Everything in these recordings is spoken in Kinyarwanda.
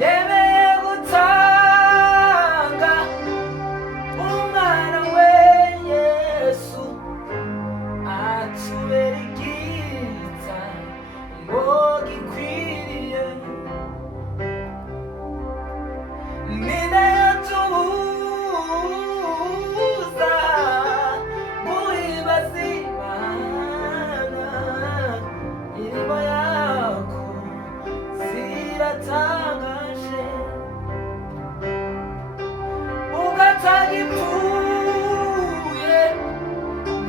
yemeye gutanga umwana we Yesu atubera igitsa ngo gikwiriye. Ninde yatubuza guhimbaza Imana? Imirimo yako ziratangaje, ugatagipfuye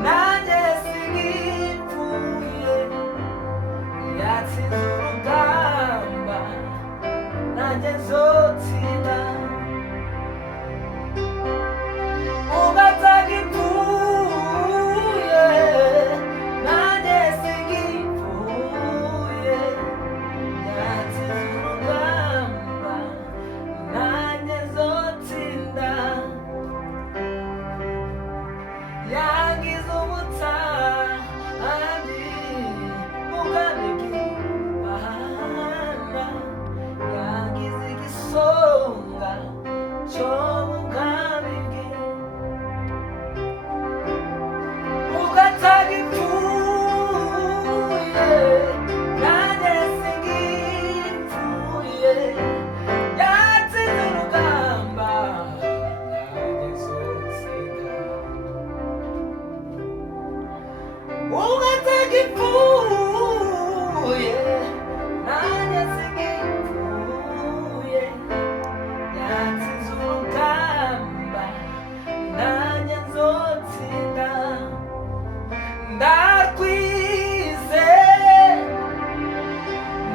nanjye singipfuye, yatsinze urugamba nanjye nzotsinda. Ugatagipfuye nanjye singipfuye, yatsinze urugamba nanjye nzotsinda. Yangize ubutandi bw'ubwami bw'Imana, yangize igisonga cyo mu bwami bwe. Ugatagipfuye nanjye singipfuye, yatsinze urugamba nanjye nzotsinda. Ugatagipfuye nanjye singipfuye, yatsinze urugamba nanjye nzotsinda. Ndakwizeye,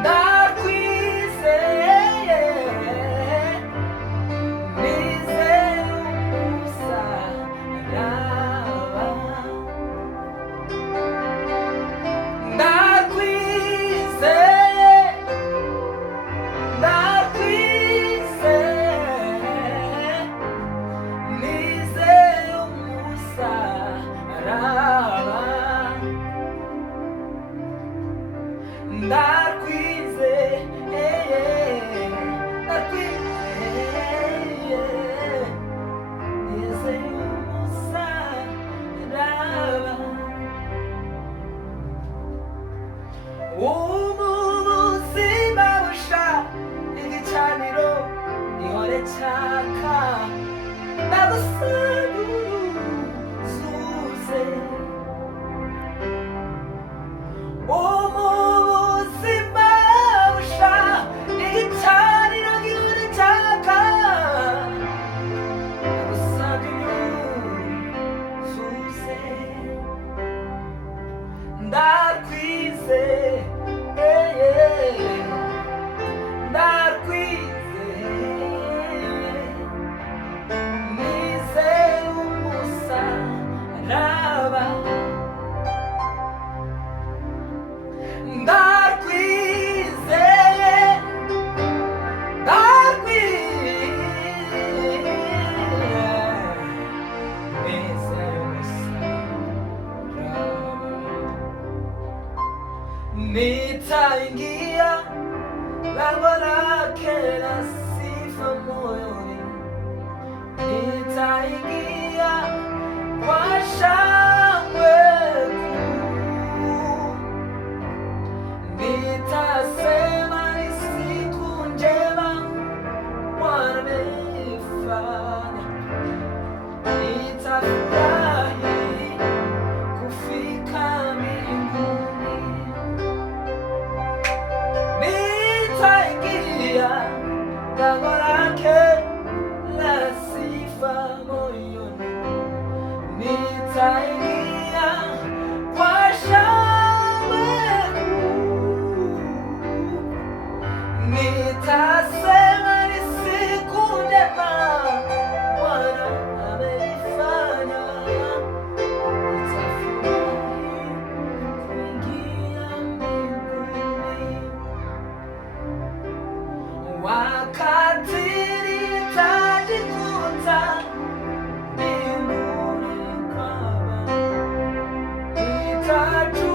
ndakwizeye, nizeye umusaraba. Ndakwizeye, ndakwizeye, nizeye umusaraba. Ndakwizeye, ndakwizeye, nizeye umusaraba. Ubuzima busha igicaniro gihore cyaka, ndagusaba uzuze. Ubuzima busha igicaniro gihore cyaka, ndagusaba uzuze. Ndakwizeye, ndakwizeye, nizeye umusaraba. Ndakwizeye, ndakwizeye, nizeye umusaraba. Nitaingia lango lake la sifa moyoni, nitaingia kwa shangwe kuu. Nitasema ni siku njema Bwana ameifanya. Nitafurahi kufika mbinguni. Nitaingia lango lake la sifa moyoni, nitaingia kwa shangwe kuu. Nitasema ni siku njema Bwana ameifanya. Nitafurahi kuingia mbinguni. Wakati nitajikuta mbinguni kwa Baba, nitajua